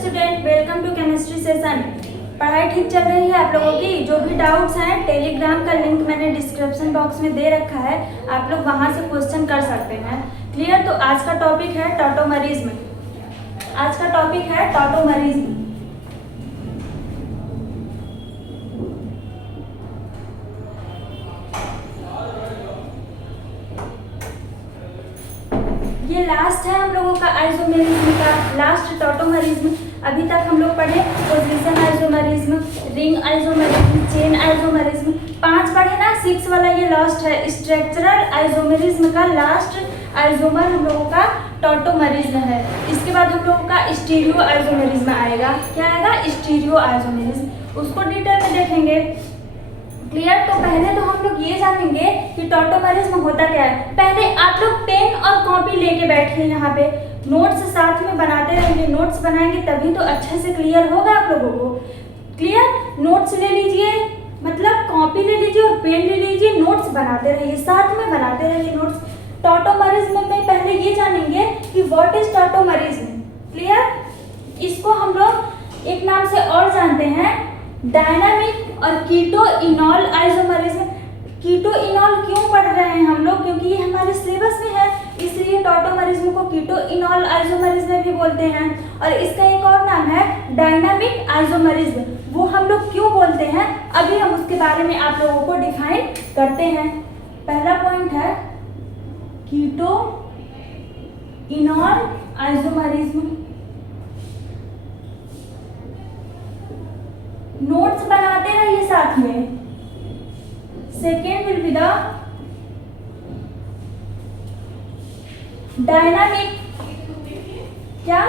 Student, welcome to chemistry session. पढ़ाई ठीक चल रही है आप लोगों की? जो भी डाउट्स हैं टेलीग्राम का लिंक मैंने डिस्क्रिप्शन बॉक्स में दे रखा है, आप लोग वहां से क्वेश्चन कर सकते हैं। क्लियर? तो आज का टॉपिक है टॉटोमरिज्म। आज का टॉपिक है टॉटोमरिज्म। ये लास्ट है हम लोगों का आइसोमेरिज्म का, लास्ट टॉटोमरिज्म। अभी तक हम लोग पढ़े position isomerism, ring isomerism, chain isomerism, 5 पढ़े ना। 6 वाला ये लास्ट है। स्ट्रक्चरल आइसोमेरिज्म का लास्ट आइसोमर हम लोगों का टॉटोमरिज्म है। इसके बाद हम लोगों का स्टीरियो आइसोमेरिज्म आएगा। क्या आएगा? Stereo isomerism. उसको डिटेल में देखेंगे। क्लियर? तो पहले तो हम लोग ये जानेंगे कि टॉटोमरिज्म होता क्या है। पहले आप लोग पेन और कॉपी लेके बैठिए, यहाँ पे नोट्स साथ में बनाते रहेंगे। नोट्स बनाएंगे तभी तो अच्छे से क्लियर होगा आप लोगों को। क्लियर? नोट्स ले लीजिए, मतलब कॉपी ले लीजिए और पेन ले लीजिए, नोट्स बनाते रहिए, साथ में बनाते रहिए नोट्स। टॉटोमरिज्म में पहले ये जानेंगे कि व्हाट इज टॉटोमरिज्म। क्लियर? इसको हम लोग एक नाम से और जानते हैं, डायनामिक और कीटो इनॉल आइसोमेरिज्म। कीटो इनॉल क्यों पढ़ रहे हैं हम लोग? क्योंकि ये हमारे सिलेबस में है, इसलिए टॉटोमरिज्म को कीटो इनॉल आइसोमेरिज्म भी बोलते हैं। और इसका एक और नाम है डायनामिक आइसोमेरिज्म। वो हम लोग क्यों बोलते हैं, अभी हम उसके बारे में आप लोगों को डिफाइन करते हैं। पहला पॉइंट है कीटो इनॉल आइसोमेरिज्म। नोट्स बनाते रहिए साथ में। Second will be the dynamic. क्या?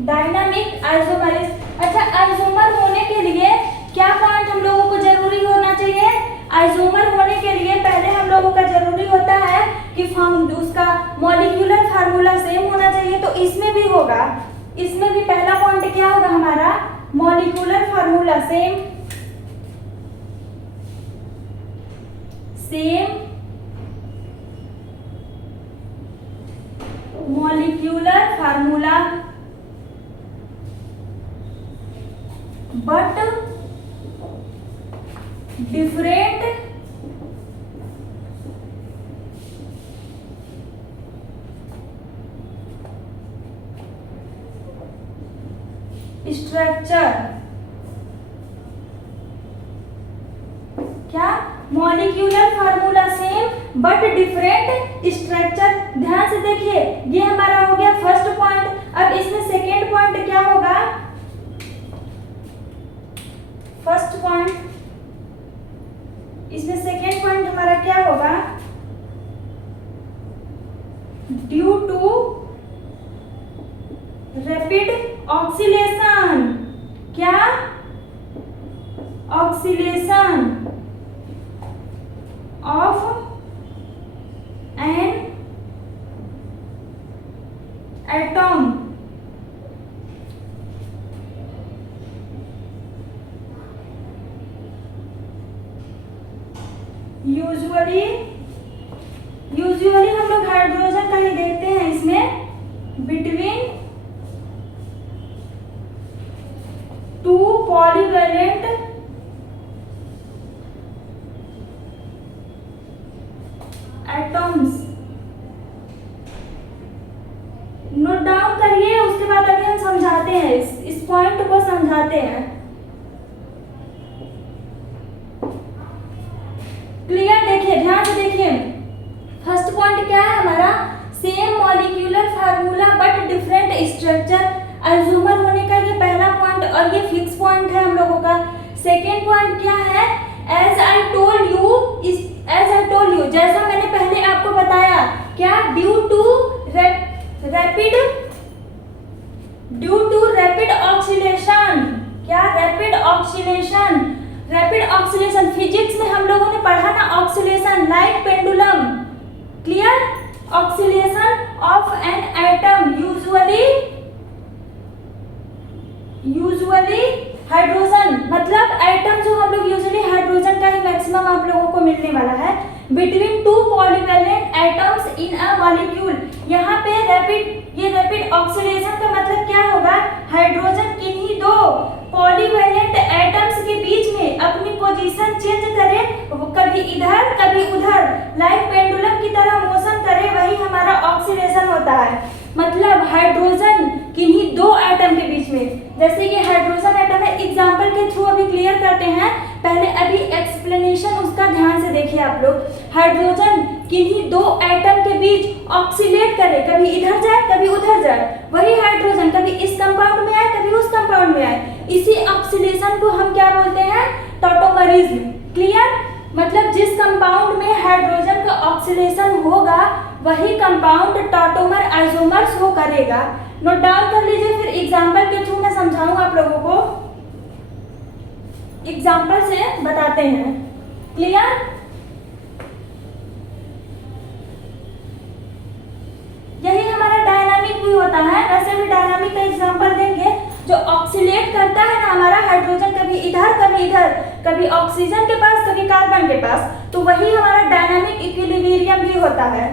Dynamic isomerism. अच्छा, आइसोमर होने के लिए क्या पॉइंट हम लोगों को जरूरी होना चाहिए? आइसोमर होने के लिए पहले हम लोगों का जरूरी होता है कि उसका मॉलिक्यूलर फार्मूला सेम होना चाहिए। तो इसमें भी होगा, इसमें भी पहला पॉइंट क्या होगा हमारा? Molecular formula same. Molecular formula but different structure. क्या? Molecular formula same but different structure. ध्यान से देखिए, ये हमारा हो गया फर्स्ट पॉइंट। अब इसमें सेकेंड पॉइंट क्या होगा? फर्स्ट पॉइंट, इसमें सेकेंड पॉइंट हमारा क्या होगा? Due to rapid oscillation. क्या? Oscillation of an atom. Usually हम लोग हाइड्रोजन का ही देखते हैं इसमें। Between 2 polyvalent atoms. Note down करिए, उसके बाद अभी हम समझाते हैं, इस पॉइंट को समझाते हैं। क्लियर? देखिए, ध्यान से देखिए। फर्स्ट पॉइंट क्या है हमारा? Same molecular formula but different structure. Isomer होने का ये पहला पॉइंट और ये फिक्स पॉइंट है हम लोगों का। सेकेंड पॉइंट क्या है? एज आई टोल्ड यू, जैसा मैंने पहले आपको बताया। क्या? Due to rapid oscillation. क्या? Rapid oscillation. फिजिक्स में हम लोगों ने पढ़ा ना, oscillation like pendulum. Clear? Oscillation of an atom usually hydrogen, मतलब एटम जो हम लोग यूजुअली हाइड्रोजन का ही मैक्सिमम आप लोगों को मिलने वाला है between two polyvalent atoms in a molecule. यहाँ पे रैपिड ऑक्सीडेशन का मतलब क्या होगा, हाइड्रोजन किन्हीं दो पॉलीवैलेंट एटम्स के बीच में अपनी पोजीशन चेंज करे, कभी इधर कभी उधर, लाइक पेंडुलम की तरह मोशन करे, वही हमारा ऑक्सीडेशन होता है। मतलब हाइड्रोजन किन्हीं दो एटम के बीच में, जैसे कि हाइड्रोजन एटम है, एग्जांपल के थ्रू अभी क्लियर करते हैं, पहले अभी एक्सप्लेनेशन उसका ध्यान से देखिए आप लोग। हाइड्रोजन किन्हीं दो एटम के बीच ऑक्सीलेट करे, कभी इधर जाए कभी उधर जाए, वही हाइड्रोजन कभी इस कंपाउंड में आए कभी उस कंपाउंड में आए, इसी ऑक्सीडेशन को हम क्या बोलते हैं, टॉटोमरिज्म। क्लियर, मतलब जिस कंपाउंड में हाइड्रोजन का ऑक्सीडेशन होगा वही कंपाउंड टॉटोमर आइसोमर शो करेगा। नोट डाउन कर लीजिए, फिर एग्जांपल के थ्रू मैं समझाऊं आप लोगों को, एग्जांपल से बताते हैं। क्लियर, यही हमारा डायनामिक भी होता है, वैसे भी डायनामिक का एग्जांपल देंगे। जो ऑक्सीलेट करता है ना हमारा हाइड्रोजन, कभी इधर कभी इधर, कभी ऑक्सीजन के पास कभी कार्बन के पास, तो वही हमारा डायनामिक इक्विलिब्रियम भी होता है।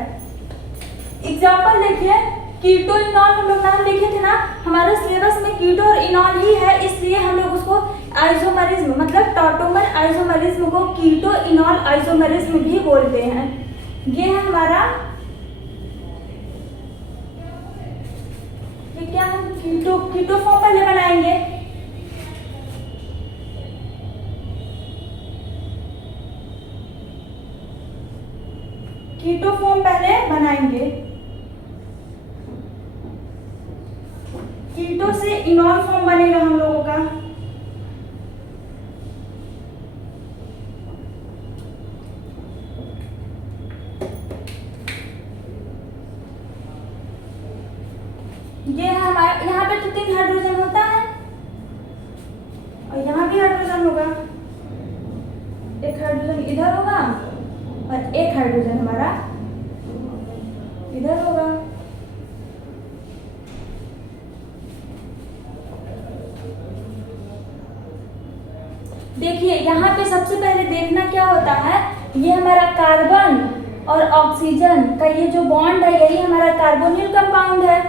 एग्जांपल देखिए, कीटो इनॉल हम लोग नाम लिखे थे ना, हमारे सिलेबस में कीटो और इनॉल ही है, इसलिए हम लोग उसको आइसोमरिज्म मतलब टॉटोमर आइसोमरिज्म को कीटो इनॉल आइसोमरिज्म भी बोलते हैं। ये है हमारा, ये क्या हम कीटो फॉर्म पहले बनाएंगे। कीटो फॉर्म पहले बनाएंगे, कीटो से इनॉल फॉर्म बनेगा हम लोगों का। ये है हमारा, यहाँ पे तो 3 हाइड्रोजन होता है और यहाँ भी हाइड्रोजन होगा, एक हाइड्रोजन इधर होगा और एक हाइड्रोजन हमारा इधर होगा। देखिए यहाँ पे सबसे पहले देखना क्या होता है, ये हमारा कार्बन और ऑक्सीजन का ये जो बॉन्ड है यही हमारा कार्बोनिल कंपाउंड है।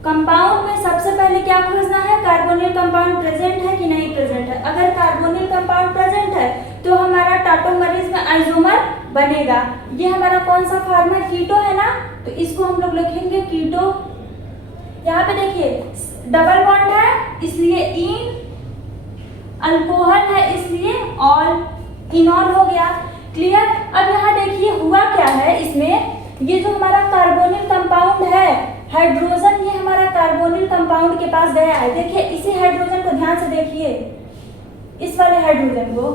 कंपाउंड में सबसे पहले क्या खोजना है, कार्बोनिल कंपाउंड प्रेजेंट है कि नहीं प्रेजेंट है। अगर कार्बोनिल कंपाउंड प्रेजेंट है तो हमारा टॉटोमरिज्म आइसोमर बनेगा। ये हमारा कौन सा फॉर्म है, कीटो है ना, तो इसको हम लोग लिखेंगे कीटो। यहाँ पे देखिए डबल बॉन्ड है इसलिए इन, अल्कोहल है इसलिए ऑल, इनॉल हो गया। क्लियर, अब यहाँ देखिए हुआ क्या है इसमें, ये जो हमारा कार्बोनिल कंपाउंड है, हाइड्रोजन ये हमारा कार्बोनिल कंपाउंड के पास गया है। देखिए इसी हाइड्रोजन को ध्यान से देखिए, इस वाले हाइड्रोजन को,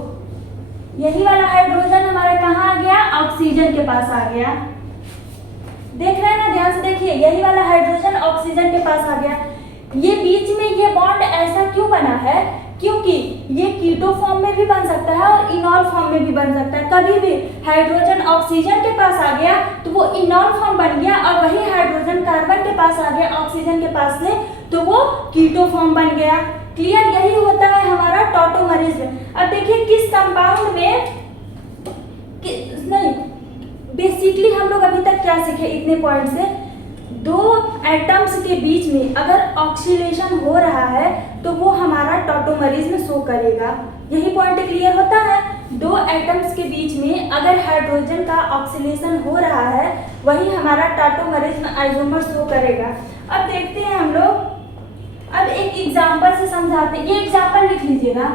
यही वाला हाइड्रोजन हमारा कहाँ आ गया, ऑक्सीजन के पास आ गया। देख रहे हैं ना, ध्यान से देखिए, यही वाला हाइड्रोजन ऑक्सीजन के पास आ गया। ये बीच में ये बॉन्ड ऐसा क्यों बना है, क्योंकि ये कीटो फॉर्म में भी बन सकता है और इनॉल फॉर्म में भी बन सकता है। कभी भी हाइड्रोजन ऑक्सीजन के पास आ गया तो वो इनॉल फॉर्म बन गया, और वही हाइड्रोजन कार्बन के पास आ गया ऑक्सीजन के पास से तो वो कीटो फॉर्म बन गया। क्लियर, यही होता है हमारा टॉटोमरिज्म। अब देखिए किस कंपाउंड में नहीं, बेसिकली हम लोग अभी तक क्या सीखे इतने पॉइंट से, दो एटम्स के बीच में अगर ऑक्सीडेशन हो रहा है तो वो हमारा टॉटोमरिज्म शो करेगा। यही पॉइंट क्लियर होता है, दो एटम्स के बीच में अगर हाइड्रोजन का ऑक्सीडेशन हो रहा है वही हमारा टॉटोमरिज्म आइसोमर शो करेगा। अब देखते हैं हम लोग, अब एक एग्जांपल से समझाते हैं, ये एग्जांपल लिख लीजिएगा।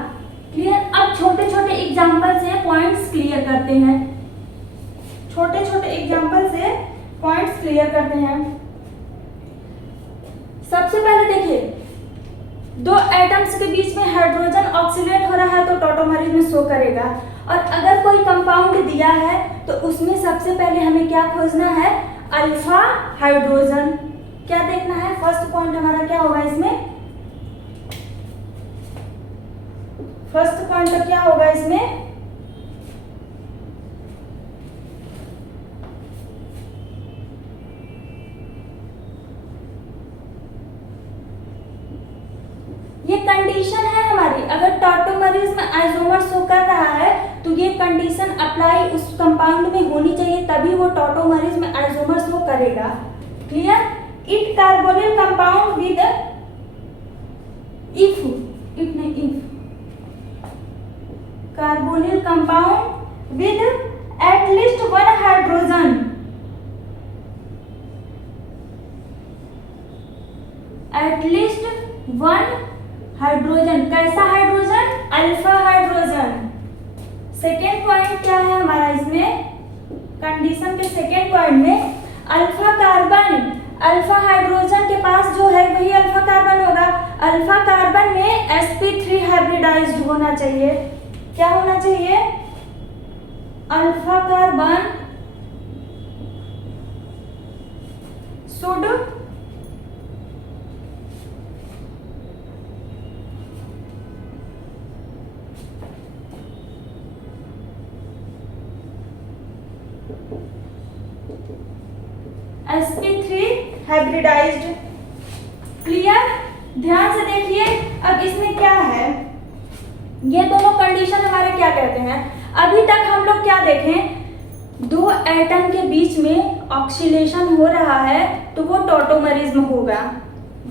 क्लियर, अब छोटे छोटे एग्जांपल से पॉइंट्स क्लियर करते हैं, छोटे छोटे एग्जांपल से पॉइंट्स क्लियर करते हैं। सबसे पहले देखिए, दो एटम्स के बीच में हाइड्रोजन ऑक्सीडेट हो रहा है तो टॉटोमरिज्म शो करेगा। और अगर कोई कंपाउंड दिया है तो उसमें सबसे पहले हमें क्या खोजना है, अल्फा हाइड्रोजन। क्या देखना है, फर्स्ट पॉइंट हमारा क्या होगा इसमें, फर्स्ट पॉइंट क्या होगा इसमें, ये कंडीशन है हमारी, अगर टॉटोमरिज्म आइसोमर शो कर रहा है तो ये कंडीशन अप्लाई उस कंपाउंड में होनी चाहिए, तभी वो टॉटोमरीज में आइसोमर शो करेगा। Clear? It carbonyl compound with if carbonyl compound with at least one hydrogen, at least one hydrogen. कैसा hydrogen? Alpha hydrogen. Second point क्या है हमारा इसमें, कंडीशन के सेकेंड पॉइंट में अल्फा कार्बन, अल्फा हाइड्रोजन के पास जो है वही अल्फा कार्बन होगा। अल्फा कार्बन में sp3 हाइब्रिडाइज्ड होना चाहिए। क्या होना चाहिए? Alpha carbon should sp3 hybridized. Clear? ध्यान से देखिए अब इसमें क्या है, ये दोनों कंडीशन हमारे क्या कहते हैं। अभी तक हम लोग क्या देखें, दो एटम के बीच में ऑक्सीलेशन हो रहा है तो वो टॉटोमरिज्म होगा।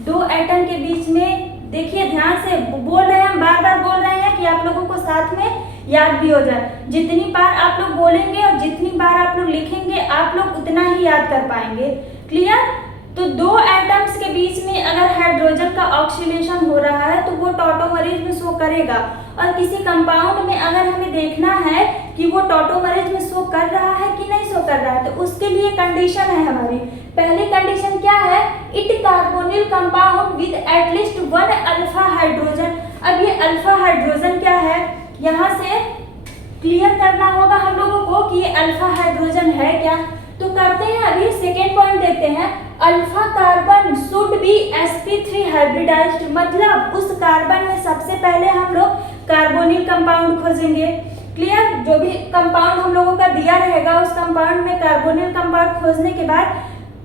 दो एटम के बीच में, देखिए ध्यान से बोल रहे हैं, हम बार बार बोल रहे हैं कि आप लोगों को साथ में याद भी हो जाए। जितनी बार आप लोग बोलेंगे और जितनी बार आप लोग लिखेंगे आप लोग उतना ही याद कर पाएंगे। क्लियर? तो दो एटम्स के बीच में अगर हाइड्रोजन का ऑक्सीलेशन हो रहा है तो वो टॉटोमरिज्म शो करेगा। और किसी कंपाउंड में अगर हमें देखना है कि वो टॉटोमरिज्म शो कर रहा है कि नहीं शो कर रहा है, तो उसके लिए कंडीशन है हमारी। पहली कंडीशन क्या है? It carbonyl compound with at least one alpha hydrogen. अब ये अल्फा हाइड्रोजन क्या है, यहाँ से क्लियर करना होगा हम लोगों को कि ये अल्फा हाइड्रोजन है क्या। तो करते हैं, अभी सेकेंड पॉइंट देखते हैं। Alpha carbon should be sp3 hybridized, मतलब उस कार्बन में सबसे पहले हम लोग कार्बोनिल कंपाउंड खोजेंगे। क्लियर? जो भी कंपाउंड हम लोगों का दिया रहेगा उस कंपाउंड में कार्बोनिल कंपाउंड खोजने के बाद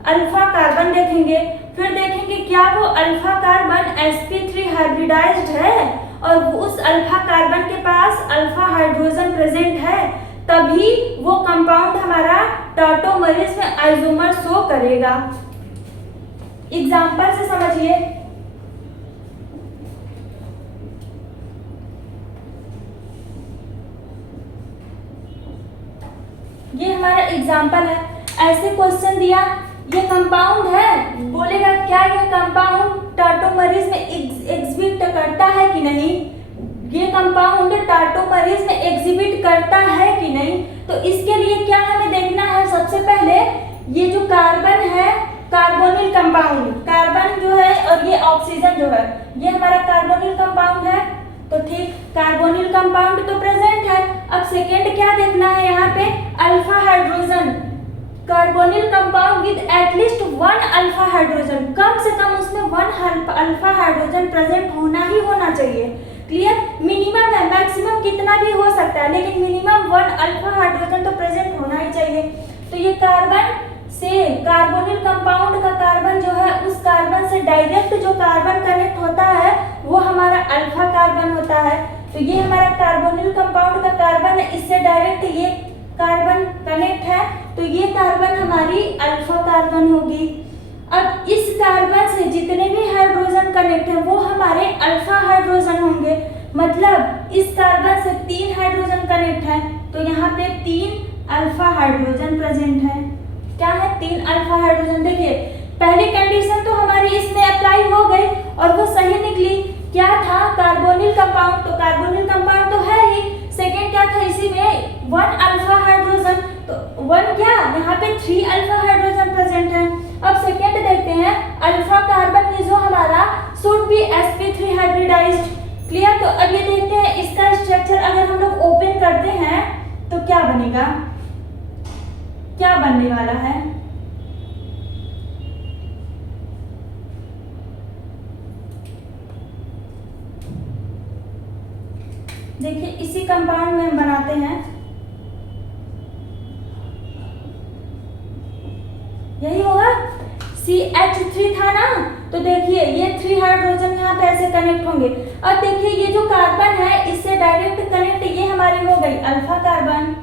अल्फा कार्बन देखेंगे, फिर देखेंगे क्या वो अल्फा कार्बन sp3 हाइब्रिडाइज्ड है और उस अल्फा कार्बन के पास अल्फा हाइड्रोजन प्रेजेंट है, तभी वो कंपाउंड हमारा टॉटोमरिज्म आइसोमर शो करेगा। एग्जाम्पल से समझिए। ये हमारा एग्जाम्पल है। ऐसे क्वेश्चन दिया, ये कंपाउंड है, बोलेगा क्या ये कंपाउंड टॉटोमरिज्म एग्जिबिट करता है कि नहीं, ये कंपाउंड टॉटोमरिज्म एग्जिबिट करता है कि नहीं। तो इसके लिए क्या हमें देखना है, सबसे पहले ये जो कार्बन है, कार्बोनिल कंपाउंड, कार्बन जो है और ये ऑक्सीजन जो है, ये हमारा कार्बोनिल कंपाउंड है। तो ठीक, कार्बोनिल कंपाउंड तो प्रेजेंट है। अब सेकेंड क्या देखना है, यहाँ पे alpha hydrogen, carbonyl compound with at least one alpha hydrogen, कम से कम उसमें वन अल्फा हाइड्रोजन प्रेजेंट होना ही होना चाहिए। क्लियर? मिनिमम है, मैक्सिमम कितना भी हो सकता है, लेकिन मिनिमम वन अल्फा हाइड्रोजन तो प्रेजेंट होना ही चाहिए। तो ये कार्बन से कार्बोनिल कंपाउंड का कार्बन जो है, उस कार्बन से डायरेक्ट जो कार्बन कनेक्ट होता है वो हमारा अल्फा कार्बन होता है। तो ये हमारा कार्बोनिल कंपाउंड का कार्बन है, इससे डायरेक्ट ये कार्बन कनेक्ट है, तो ये कार्बन हमारी अल्फा कार्बन होगी। अब इस कार्बन से जितने भी हाइड्रोजन कनेक्ट है वो हमारे अल्फा हाइड्रोजन होंगे, मतलब इस कार्बन से 3 हाइड्रोजन कनेक्ट है, तो यहाँ पे 3 अल्फा हाइड्रोजन प्रेजेंट है। क्या है? 3 अल्फा हाइड्रोजन। देखिए पहली कंडीशन तो हमारी इसमें अप्लाई हो गई और वो सही निकली। क्या था? कार्बोनिल कंपाउंड, तो कार्बोनिल कंपाउंड तो है ही। सेकेंड क्या था, इसी में 1 अल्फा हाइड्रोजन, तो 1 क्या, यहाँ पे 3 अल्फा हाइड्रोजन प्रेजेंट है। अब सेकेंड देखते हैं, अल्फा कार्बन ये जो हमारा should be sp3 hybridized. Clear? तो अब ये देखते हैं इसका स्ट्रक्चर अगर हम लोग ओपन करते हैं तो क्या बनेगा, क्या बनने वाला है। देखिए इसी कंपाउंड में हम बनाते हैं, यही होगा, CH3 था ना, तो देखिए ये 3 हाइड्रोजन यहाँ पे ऐसे कनेक्ट होंगे। अब देखिए ये जो कार्बन है इससे डायरेक्ट कनेक्ट ये हमारी हो गई अल्फा कार्बन,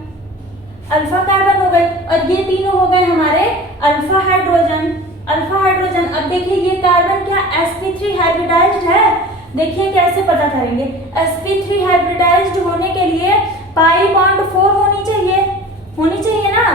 अल्फा कार्बन हो गई, और ये तीनों हो गए हमारे अल्फा हाइड्रोजन, अल्फा हाइड्रोजन। अब देखिए ये कार्बन क्या sp3 हाइब्रिडाइज्ड है, देखिए कैसे पता करेंगे। sp3 हाइब्रिडाइज्ड होने के लिए पाई बॉन्ड 4 होनी चाहिए ना,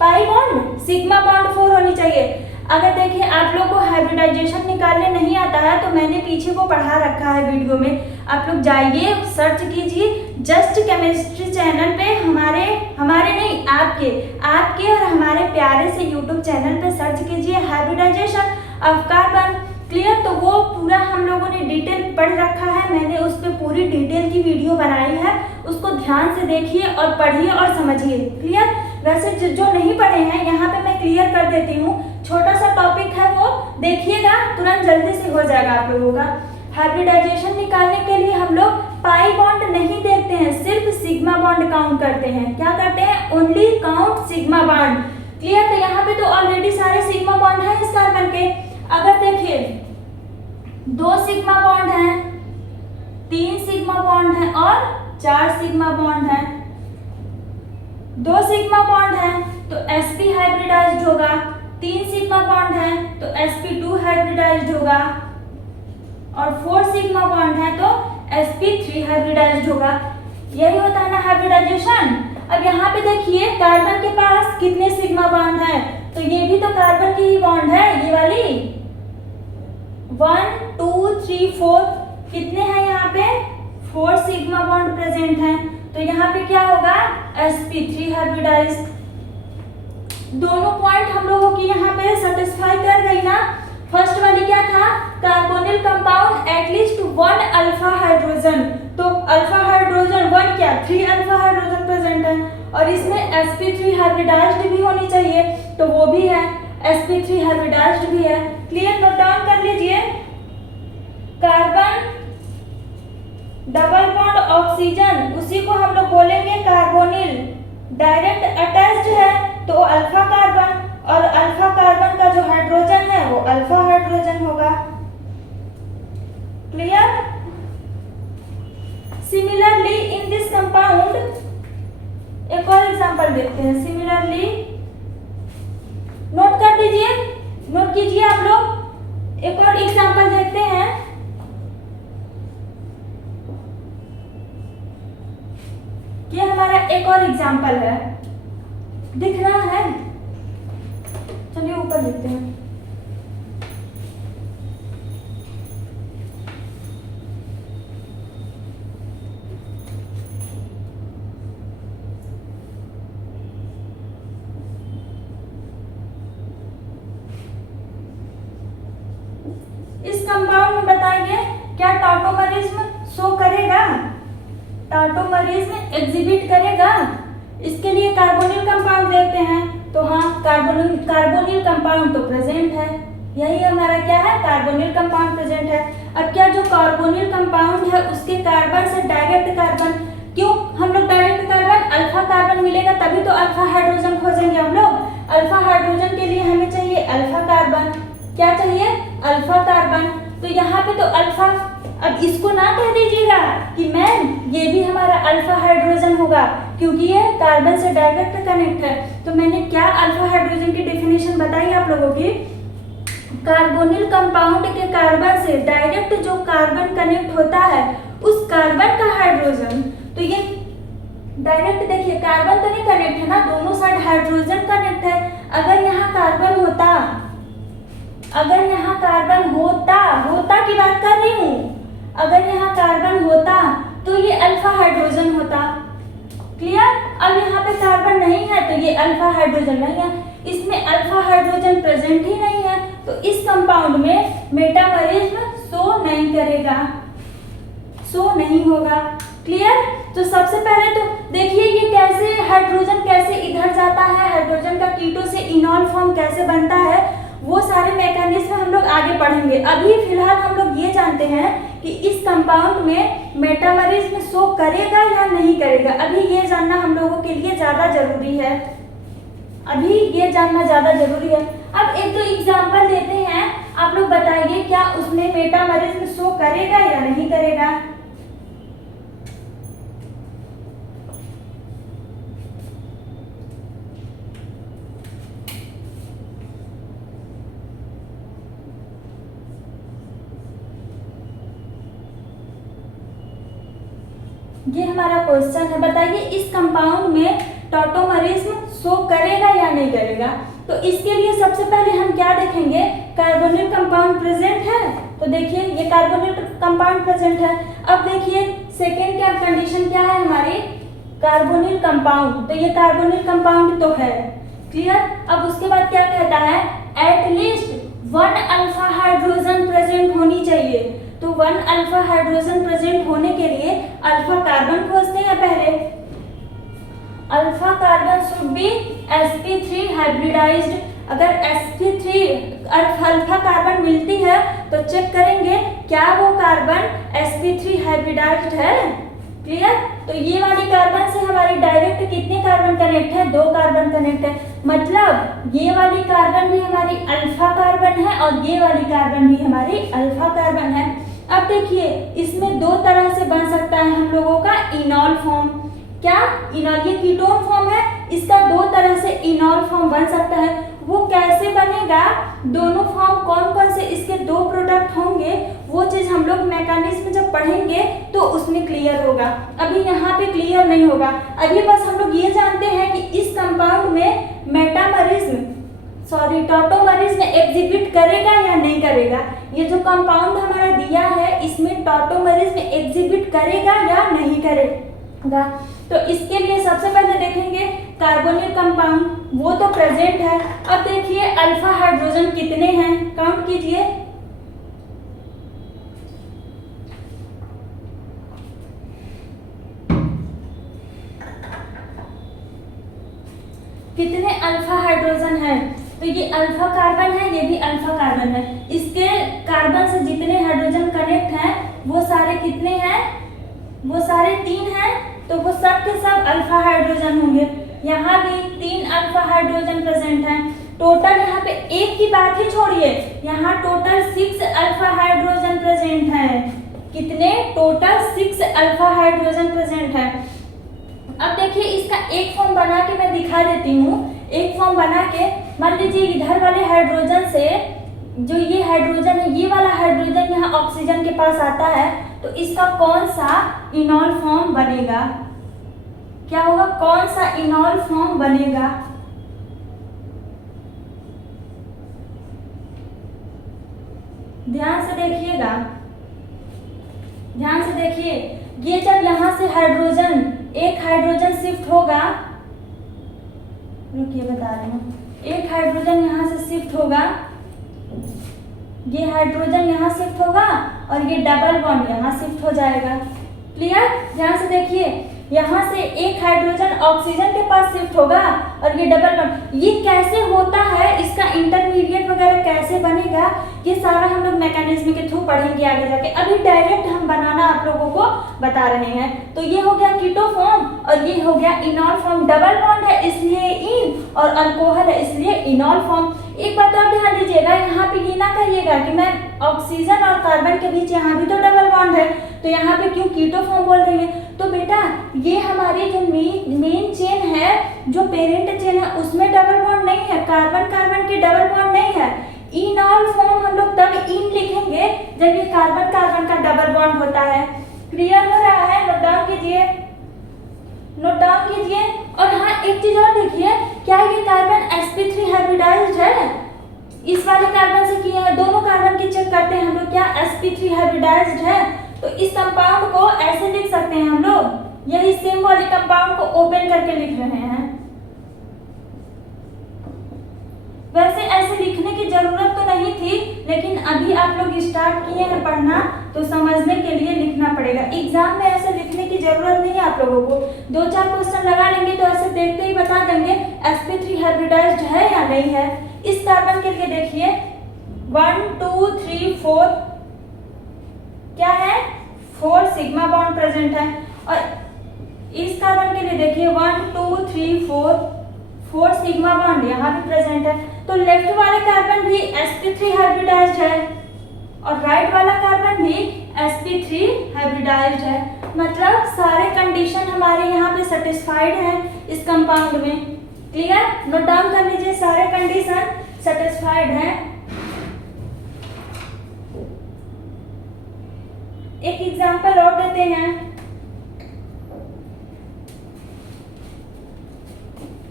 पाई बॉन्ड सिग्मा बॉन्ड 4 होनी चाहिए। अगर देखिए आप लोग को हाइब्रिडाइजेशन निकालने नहीं आता है तो मैंने पीछे को पढ़ा रखा है वीडियो में, आप लोग जाइए सर्च कीजिए जस्ट केमिस्ट्री चैनल पे, हमारे नहीं आपके और हमारे प्यारे से यूट्यूब चैनल पे सर्च कीजिए हाइब्रिडाइजेशन ऑफ कार्बन। क्लियर, तो वो पूरा हम लोगों ने डिटेल पढ़ रखा है, मैंने उस पर पूरी डिटेल की वीडियो बनाई है, उसको ध्यान से देखिए और पढ़िए और समझिए। क्लियर, वैसे जो नहीं पढ़े हैं यहाँ पे मैं क्लियर कर देती हूँ, छोटा सा टॉपिक है वो देखिएगा, तुरंत जल्दी से हो जाएगा आप लोगों का। हाइब्रिडाइजेशन निकालने के लिए हम लोग पाई बॉन्ड नहीं देखते हैं, सिर्फ सिग्मा बॉन्ड काउंट करते हैं। क्या करते हैं? Only count sigma bond. Clear, तो यहाँ पे तो ऑलरेडी सारे सिग्मा बॉन्ड हैं इस कार्बन के। अगर देखिए 2 सिग्मा बॉन्ड हैं, 3 सिग्मा बॉन्ड हैं और 4 सिग्मा बॉन्ड हैं। 2 सिग्मा बॉन्ड हैं तो sp हाइब्रिडाइज्ड होगा, 3 सिग्मा बॉन्ड हैं तो sp2 हाइब्रिडाइज्ड होगा, और 4 सिग्मा बॉन्ड है तो sp3 हाइब्रिडाइज्ड होगा। यही होता है ना हाइब्रिडाइजेशन। अब यहाँ पे देखिए कार्बन के पास कितने सिग्मा बॉन्ड है, तो ये भी तो कार्बन की ही बॉन्ड है, ये वाली 1 2 3 4 कितने हैं यहाँ पे? 4 सिग्मा बॉन्ड प्रेजेंट हैं, तो यहाँ पे क्या होगा? sp3 hybridised. दोनों पॉइंट हम लोगों की यहाँ पे सेटिस्फाई कर गई ना। फर्स्ट वाली क्या था? Carbonyl compound at least 1 alpha hydrogen, तो अल्फा हाइड्रोजन 1 क्या 3 अल्फा हाइड्रोजन प्रेजेंट है, और इसमें sp3 हाइब्रिडाइज्ड भी होनी चाहिए, तो वो भी है, sp3 हाइब्रिडाइज्ड भी है। क्लियर, नोट डाउन कर लीजिए। कार्बन डबल बॉन्ड ऑक्सीजन, उसी को हम लोग बोलेंगे कार्बोनिल, डायरेक्ट अटैच्ड है तो अल्फा कार्बन, और अल्फा कार्बन का जो हाइड्रोजन है वो अल्फा हाइड्रोजन होगा। Clear, similarly in this compound, एक और एग्जांपल देखते हैं। सिमिलरली नोट कर दीजिए, नोट कीजिए आप लोग, एक और एग्जांपल देखते हैं। ये हमारा एक और एग्जांपल है, दिख रहा है? चलिए ऊपर लिखते हैं। इस कंपाउंड में बताइए क्या टॉटोमरिज्म शो करेगा, टॉटोमरिज्म एग्जिबिट करेगा? इसके लिए कार्बोनिल कंपाउंड देखते हैं, तो हाँ कार्बोनिल कंपाउंड तो प्रेजेंट है, यही हमारा क्या है? कार्बोनिल कंपाउंड प्रेजेंट है। अब क्या जो कार्बोनिल कंपाउंड है उसके कार्बन से डायरेक्ट कार्बन, क्यों हम लोग डायरेक्ट कार्बन, अल्फा कार्बन मिलेगा तभी तो अल्फा हाइड्रोजन खोजेंगे हम लोग। अल्फा हाइड्रोजन के लिए हमें चाहिए अल्फा कार्बन, क्या चाहिए? Alpha carbon. तो यहाँ पे तो अल्फा, अब इसको ना कह दीजिएगा कि मैम ये भी हमारा अल्फा हाइड्रोजन होगा, क्योंकि ये कार्बन से डायरेक्ट कनेक्ट है। तो मैंने क्या अल्फा हाइड्रोजन की डेफिनेशन बताई आप लोगों की? कार्बोनिल कंपाउंड के कार्बन से डायरेक्ट जो कार्बन कनेक्ट होता है उस कार्बन का हाइड्रोजन, तो ये डायरेक्ट देखिए कार्बन तो नहीं कनेक्ट है ना, दोनों साइड हाइड्रोजन कनेक्ट है। अगर यहाँ कार्बन होता, अगर यहाँ कार्बन होता की बात कर रही हूँ, अगर यहाँ कार्बन होता तो ये अल्फा हाइड्रोजन होता। क्लियर, अब यहाँ पे कार्बन नहीं है तो ये अल्फा हाइड्रोजन नहीं है, इसमें अल्फा हाइड्रोजन प्रेजेंट ही नहीं है, तो इस कंपाउंड में मेटामरिज्म शो नहीं करेगा, शो नहीं होगा। क्लियर, तो सबसे पहले तो देखिए ये कैसे हाइड्रोजन कैसे इधर जाता है, हाइड्रोजन का कीटो से इनॉल फॉर्म कैसे बनता है, वो सारे मैकेनिज्म हम लोग आगे पढ़ेंगे। अभी फिलहाल हम लोग ये जानते हैं कि इस कंपाउंड में मेटामरिज्म शो करेगा या नहीं करेगा, अभी ये जानना हम लोगों के लिए ज़्यादा जरूरी है, अभी ये जानना ज़्यादा जरूरी है। अब एक दो एग्जाम्पल देते हैं, आप लोग बताइए क्या उसमें मेटामरिज्म शो करेगा या नहीं करेगा। ये हमारा क्वेश्चन है, बताइए इस कंपाउंड में टॉटोमरिज्म शो करेगा या नहीं करेगा। तो इसके लिए सबसे पहले हम क्या देखेंगे, कार्बोनिल कंपाउंड प्रेजेंट है, तो देखिए ये कार्बोनिल कंपाउंड प्रेजेंट है। अब देखिए सेकेंड क्या कंडीशन क्या है हमारी, कार्बोनिल कंपाउंड, तो ये कार्बोनिल कंपाउंड तो है, क्लियर। अब उसके बाद क्या कहता है, एटलीस्ट 1 अल्फा हाइड्रोजन प्रेजेंट होनी चाहिए। तो 1 अल्फा हाइड्रोजन प्रेजेंट होने के लिए अल्फा कार्बन खोजते हैं पहले। Alpha carbon should be sp3 hybridized. अगर sp3 अल्फा कार्बन मिलती है तो चेक करेंगे क्या वो कार्बन sp3 हाइब्रिडाइज्ड है, क्लियर। तो ये वाली कार्बन से हमारी डायरेक्ट कितने कार्बन कनेक्ट है, 2 कार्बन कनेक्ट है, मतलब ये वाली कार्बन भी हमारी अल्फा कार्बन है और ये वाली कार्बन भी हमारी अल्फा कार्बन है। अब देखिए इसमें 2 तरह से बन सकता है हम लोगों का इनॉल फॉर्म। क्या इनॉल, ये कीटोन फॉर्म है, इसका 2 तरह से इनॉल फॉर्म बन सकता है। वो कैसे बनेगा, दोनों फॉर्म कौन कौन से इसके 2 प्रोडक्ट होंगे, वो चीज हम लोग मैकेनिज्म जब पढ़ेंगे तो उसमें क्लियर होगा, अभी यहाँ पे क्लियर नहीं होगा। अभी बस हम लोग ये जानते हैं कि इस कंपाउंड में टॉटोमरिज्म एग्जिबिट करेगा या नहीं करेगा। ये जो कंपाउंड हमारा दिया है इसमें टॉटोमरिज्म एग्जिबिट करेगा या नहीं करेगा। तो इसके लिए सबसे पहले देखेंगे कार्बोनिल कंपाउंड, वो तो प्रेजेंट है। अब देखिए अल्फा हाइड्रोजन कितने हैं, काउंट कीजिए। कितने अल्फा हाइड्रोजन है, तो ये अल्फा कार्बन है, ये भी अल्फा कार्बन है। इसके कार्बन से जितने हाइड्रोजन कनेक्ट हैं वो सारे कितने हैं, वो सारे 3 हैं, तो वो सब के सब अल्फा हाइड्रोजन होंगे। यहाँ भी 3 अल्फा हाइड्रोजन प्रेजेंट हैं। टोटल यहाँ पे एक की बात ही छोड़िए, यहाँ टोटल 6 अल्फा हाइड्रोजन प्रेजेंट हैं। कितने, टोटल 6 अल्फा हाइड्रोजन प्रेजेंट हैं। अब देखिए इसका एक फॉर्म बना के मैं दिखा देती हूँ। एक फॉर्म बना के मान लीजिए इधर वाले हाइड्रोजन से जो ये हाइड्रोजन है, ये वाला हाइड्रोजन यहाँ ऑक्सीजन के पास आता है, तो इसका कौन सा इनॉल फॉर्म बनेगा, क्या होगा, कौन सा इनॉल फॉर्म बनेगा। ध्यान से देखिएगा, ध्यान से देखिए, ये जब यहाँ से हाइड्रोजन, एक हाइड्रोजन शिफ्ट होगा, रुकिए बता रही हूँ, एक हाइड्रोजन यहाँ से शिफ्ट होगा, ये हाइड्रोजन यहाँ शिफ्ट होगा और ये डबल बॉन्ड यहाँ शिफ्ट हो जाएगा, क्लियर। ध्यान से देखिए, यहाँ से एक हाइड्रोजन ऑक्सीजन के पास शिफ्ट होगा और ये डबल बॉन्ड, ये कैसे होता है, इसका इंटरमीडिएट वगैरह कैसे बनेगा, ये सारा हम लोग मैकेनिज्म के थ्रू पढ़ेंगे आगे जाके। अभी डायरेक्ट हम बनाना आप लोगों को बता रहे हैं। तो ये हो गया कीटो फॉर्म और ये हो गया इनॉल फॉर्म। डबल बॉन्ड है इसलिए इन, और अल्कोहल है इसलिए इनॉल फॉर्म। एक बात और ध्यान दीजिएगा, यहाँ पे ये ना कहिएगा कि मैं ऑक्सीजन और कार्बन के बीच यहाँ भी तो डबल बॉन्ड है, तो यहाँ पे क्यों कीटो फॉर्म बोल रही है। तो बेटा ये हमारी जो मेन चेन है, जो पेरेंट चेन है, उसमें डबल बॉन्ड नहीं है, कार्बन कार्बन की डबल बॉन्ड नहीं है। इनॉल फॉर्म हम लोग तब इन लिखेंगे जब ये कार्बन कार्बन का डबल बॉन्ड होता है। क्लियर हो रहा है, नोट डाउन कीजिए, नोट डाउन कीजिए। और हाँ एक चीज और देखिए, क्या ये कार्बन sp3 हाइब्रिडाइज्ड है, इस वाले कार्बन से किए हैं, दोनों कार्बन की चेक करते हैं हम लोग, क्या sp3 हाइब्रिडाइज्ड है। तो इस कंपाउंड को ऐसे लिख सकते हैं हम लोग, यही सेम वाले कंपाउंड को ओपन करके लिख रहे हैं। वैसे ऐसे लिखने की जरूरत तो नहीं थी, लेकिन अभी आप लोग स्टार्ट किए हैं पढ़ना, तो समझने के लिए लिखना पड़ेगा। एग्जाम में ऐसे लिखने की जरूरत नहीं है आप लोगों को, 2-4 क्वेश्चन लगा लेंगे तो ऐसे देखते ही बता देंगे sp3 हाइब्रिडाइज्ड है या नहीं है। इस कार्बन के लिए देखिए 1 2 3 4 क्या है, 4 सिग्मा बॉन्ड प्रेजेंट है। और इस कार्बन के लिए देखिए 1 2 3 4 4 सिग्मा बॉन्ड यहाँ भी प्रेजेंट है। तो लेफ्ट वाले कार्बन भी sp3 हाइब्रिडाइज्ड है और राइट वाला कार्बन भी sp3 हाइब्रिडाइज्ड है। मतलब सारे कंडीशन हमारे यहाँ पे सेटिस्फाइड है इस कंपाउंड में। क्लियर? नोट डाउन कर लीजिए, सारे कंडीशन सेटिस्फाइड है। एक एग्जांपल और देते हैं।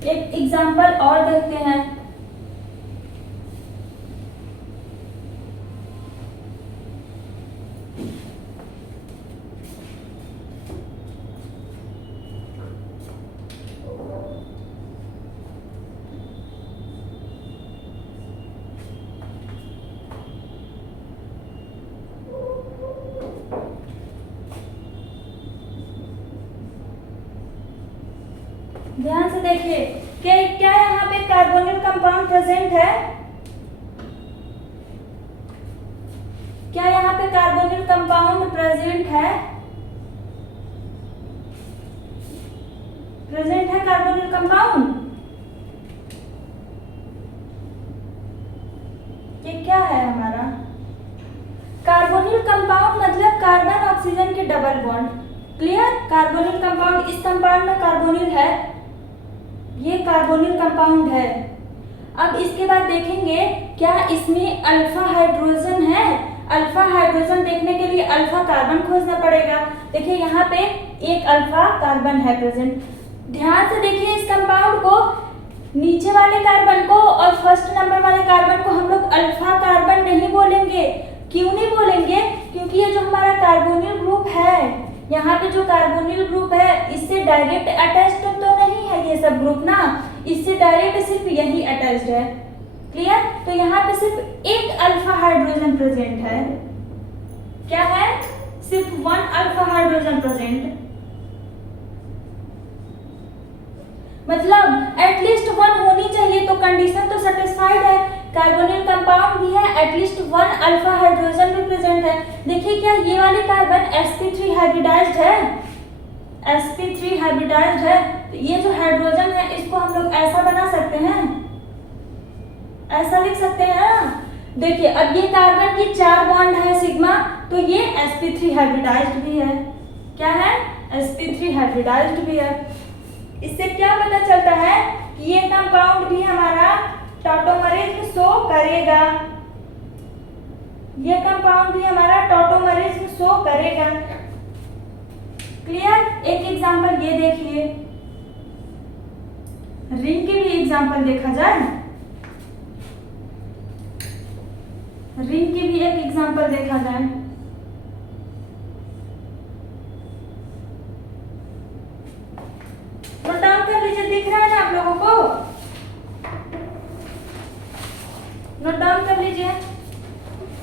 एक एग्जांपल और देखते हैं। ध्यान से देखिए क्या क्या यहाँ पे कार्बोनिल कंपाउंड प्रेजेंट है? क्या यहाँ पे कार्बोनिल कंपाउंड प्रेजेंट है? प्रेजेंट है कार्बोनिल कंपाउंड? ये क्या है हमारा? कार्बोनिल कंपाउंड मतलब कार्बन ऑक्सीजन के double bond. Clear? Carbonyl compound, इस कंपाउंड में कार्बोनिल है, ये कार्बोनिल कंपाउंड है। अब इसके बाद देखेंगे क्या इसमें अल्फा हाइड्रोजन है? अल्फा हाइड्रोजन देखने के लिए अल्फा कार्बन खोजना पड़ेगा। देखिए यहाँ पे एक अल्फा कार्बन है प्रेजेंट। ध्यान से देखिए इस कंपाउंड को, नीचे वाले कार्बन को और फर्स्ट नंबर वाले कार्बन को हम लोग अल्फा कार्बन नहीं बोलेंगे। क्यों नहीं बोलेंगे? क्योंकि ये जो हमारा कार्बोनिल ग्रुप है, यहाँ पे जो कार्बोनिल ग्रुप है इससे डायरेक्ट अटैच्ड तो नहीं है ये सब ग्रुप ना, इससे डायरेक्ट सिर्फ यही अटैच्ड है। क्लियर? तो यहाँ पे सिर्फ एक अल्फा हाइड्रोजन प्रेजेंट है। क्या है? सिर्फ वन अल्फा हाइड्रोजन प्रेजेंट। मतलब एटलीस्ट वन होनी चाहिए, तो कंडीशन तो सेटिस्फाइड है। कार्बोनिल कंपाउंड भी है, एटलीस्ट वन अल्फा हाइड्रोजन भी प्रेजेंट है। देखिए क्या ये वाले कार्बन sp3 हाइब्रिडाइज्ड है? sp3 हाइब्रिडाइज्ड है। तो ये जो हाइड्रोजन है इसको हम लोग ऐसा बना सकते हैं, ऐसा लिख सकते हैं ना। देखिए अब ये कार्बन की 4 बॉन्ड है सिग्मा, तो ये sp3 हाइब्रिडाइज्ड भी है। क्या है? sp3 हाइब्रिडाइज्ड भी है। इससे क्या पता चलता है कि ये कंपाउंड भी हमारा टॉटोमरिज्म शो करेगा। ये कंपाउंड भी हमारा टॉटोमरिज्म शो करेगा। क्लियर? एक एग्जांपल ये देखिए, रिंग के भी एग्जांपल देखा जाए। रिंग की भी एक एग्जांपल देखा जाए। नोट डाउन कर लीजिए, दिख रहा है ना आप लोगों को? नोट डाउन कर लीजिए।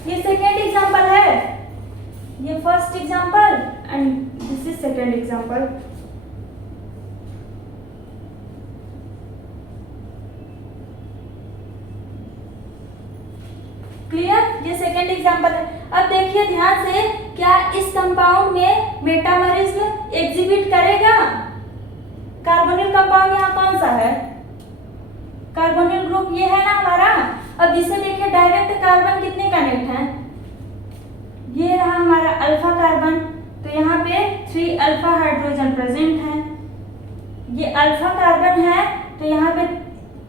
ये सेकेंड एग्जांपल है, ये first example and this is second example. Clear? ये सेकेंड एग्जांपल है। अब देखिए ध्यान से, क्या इस कंपाउंड में मेटामरिज्म एग्जिबिट करेगा? कार्बोनिल कंपाउंड यहाँ कौन सा है? कार्बोनिल ग्रुप ये है ना हमारा। अब इसे देखिए डायरेक्ट कार्बन कितने कनेक्ट हैं? ये रहा हमारा अल्फा कार्बन, तो यहाँ पे 3 अल्फा हाइड्रोजन प्रेजेंट है। ये अल्फा कार्बन है तो यहाँ पे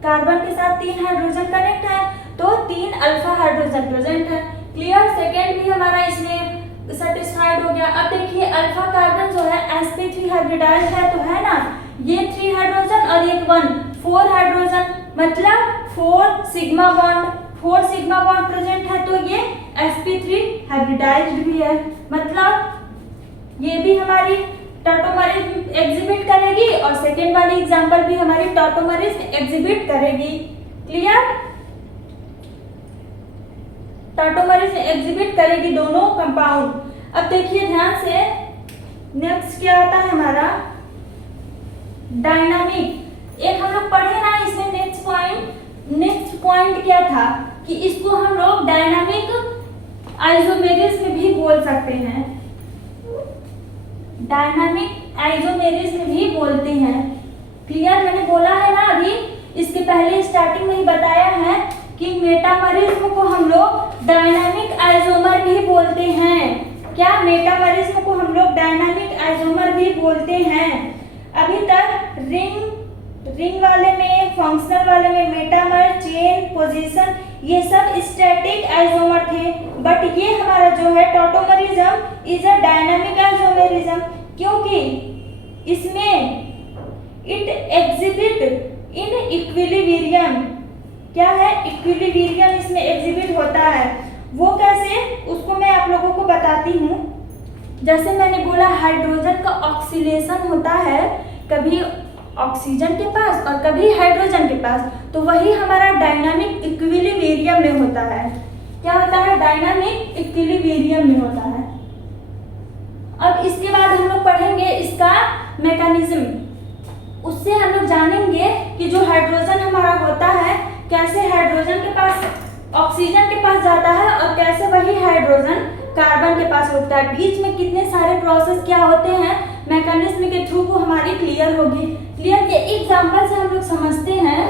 कार्बन के साथ 3 हाइड्रोजन कनेक्ट है, तो 3 अल्फा हाइड्रोजन प्रेजेंट है। क्लियर? सेकेंड भी हमारा इसमें सेटिस्फाइड हो गया। अब देखिए अल्फा कार्बन जो है sp3 हाइब्रिडाइज्ड है, तो है ना, ये 3 हाइड्रोजन और एक 1, 4 हाइड्रोजन, मतलब 4 सिग्मा बॉन्ड प्रेजेंट है, तो ये sp3 हाइब्रिडाइज्ड भी है। मतलब ये भी हमारी टॉटोमरिज्म एग्जिबिट करेगी और सेकेंड वाली एग्जांपल भी हमारी टॉटोमरिज्म एग्जिबिट करेगी। क्लियर? टॉटोमरिज्म एग्जिबिट करेगी दोनों कंपाउंड। अब देखिए ध्यान से, नेक्स्ट क्या आता है हमारा? डायनामिक। एक हम लोग पढ़े ना इसमें नेक्स्ट पॉइंट क्या था कि इसको हम लोग डायनामिक आइसोमेरिज्म भी बोल सकते हैं। डायनामिक आइसोमेरिज्म भी बोलते हैं। क्लियर? मैंने बोला है ना अभी, इसके पहले स्टार्टिंग में ही बताया है कि मेटामरिज्म को हम लोग डायनामिक आइसोमर भी बोलते हैं। क्या? मेटामरिज्म को हम लोग डायनामिक आइसोमर भी बोलते हैं। अभी तक रिंग वाले में, फंक्शनल वाले में मेटामर, चेन, पोजीशन, ये सब स्टैटिक आइसोमर थे। बट ये हमारा जो है टॉटोमरिज्म इज अ डायनामिक आइसोमरिज्म, क्योंकि इसमें इट एग्जिबिट इन इक्विलिब्रियम। क्या है? इक्विलिब्रियम इसमें एग्जिबिट होता है। वो कैसे, उसको मैं आप लोगों को बताती हूँ। जैसे मैंने बोला हाइड्रोजन का ऑक्सीलेशन होता है, कभी ऑक्सीजन के पास और कभी हाइड्रोजन के पास, तो वही हमारा डायनामिक इक्विलिब्रियम में होता है। क्या होता है? डायनामिक इक्विलिब्रियम में होता है। अब इसके बाद हम लोग पढ़ेंगे इसका मैकेनिज्म। उससे हम लोग जानेंगे कि जो हाइड्रोजन हमारा होता है, कैसे हाइड्रोजन के पास ऑक्सीजन के पास जाता है और कैसे वही हाइड्रोजन कार्बन के पास रुकता है। बीच में कितने सारे प्रोसेस क्या होते हैं, मैकेनिज्म के थ्रू वो हमारी क्लियर होगी। क्लियर? ये एग्जांपल से हम लोग समझते हैं।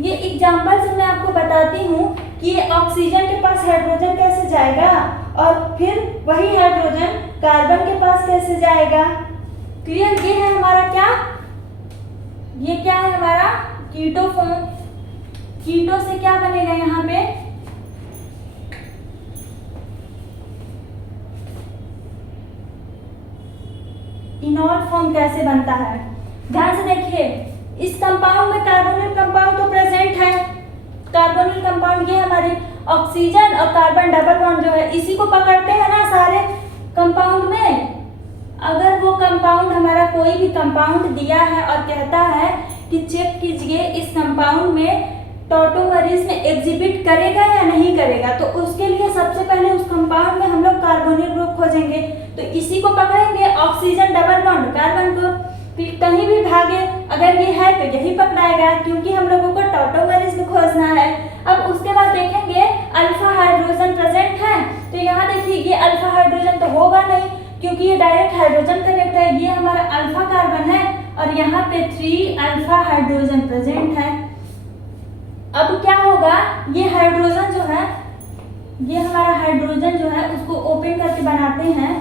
ये एग्जांपल से मैं आपको बताती हूँ कि ये ऑक्सीजन के पास हाइड्रोजन कैसे जाएगा और फिर वही हाइड्रोजन कार्बन के पास कैसे जाएगा। क्लियर? ये है हमारा क्या, ये क्या है हमारा कीटो फॉर्म। कीटो से क्या बनेगा यहाँ पे, इनॉल फॉर्म कैसे बनता है। ध्यान से देखिए, इस कंपाउंड में कार्बोनिल कंपाउंड तो प्रेजेंट है। कार्बोनिल कंपाउंड ये हमारे ऑक्सीजन और कार्बन डबल बॉन्ड जो है इसी को पकड़ते हैं ना सारे कंपाउंड में। अगर वो कंपाउंड हमारा कोई भी कंपाउंड दिया है और कहता है कि चेक कीजिए इस कंपाउंड में टॉटोमरिज्म एग्जिबिट करेगा या नहीं करेगा, तो उसके लिए सबसे पहले उस कंपाउंड में हम लोग कार्बोनिल ग्रुप खोजेंगे। तो इसी को पकड़ेंगे, ऑक्सीजन डबल बॉन्ड कार्बन को, कहीं भी भागे अगर ये है तो यही पकड़ाएगा, क्योंकि हम लोगों को टॉटोमरिज्म खोजना है। अब उसके बाद देखेंगे अल्फा हाइड्रोजन प्रेजेंट है, तो यहाँ देखिए ये अल्फा हाइड्रोजन तो होगा नहीं, क्योंकि ये डायरेक्ट हाइड्रोजन कनेक्ट है। ये हमारा अल्फा कार्बन है और यहाँ पे 3 अल्फा हाइड्रोजन प्रेजेंट है। अब क्या होगा, ये हाइड्रोजन जो है, ये हमारा हाइड्रोजन जो है उसको ओपन करके बनाते हैं।